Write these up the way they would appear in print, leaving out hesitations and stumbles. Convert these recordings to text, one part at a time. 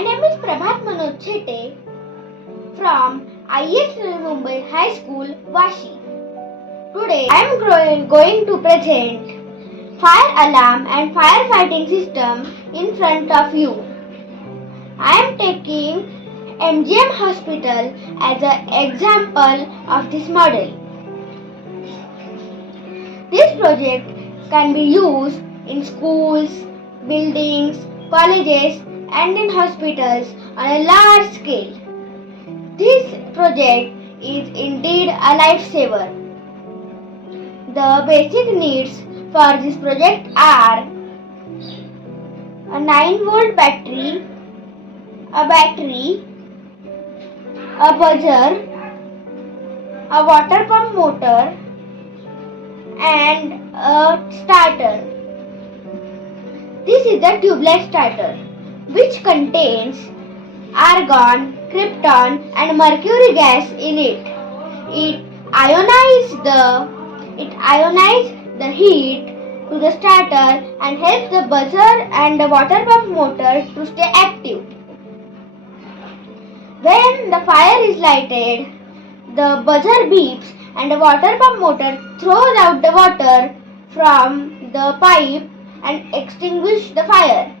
My name is Prabhat Shete from IS Mumbai High School, Vashi. Today I am going to present fire alarm and firefighting system in front of you. I am taking MGM Hospital as an example of this model. This project can be used in schools, buildings, colleges and in hospitals on a large scale. This project is indeed a lifesaver. The basic needs for this project are a 9-volt battery, a buzzer, a water pump motor and a starter. This is the tubeless starter, which contains argon, krypton and mercury gas in it. It ionizes the heat to the starter and helps the buzzer and the water pump motor to stay active. When the fire is lighted, the buzzer beeps and the water pump motor throws out the water from the pipe and extinguishes the fire.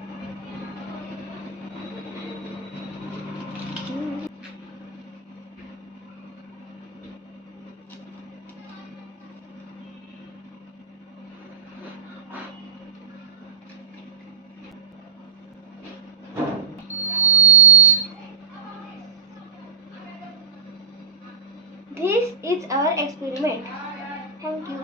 This is our experiment. Thank you.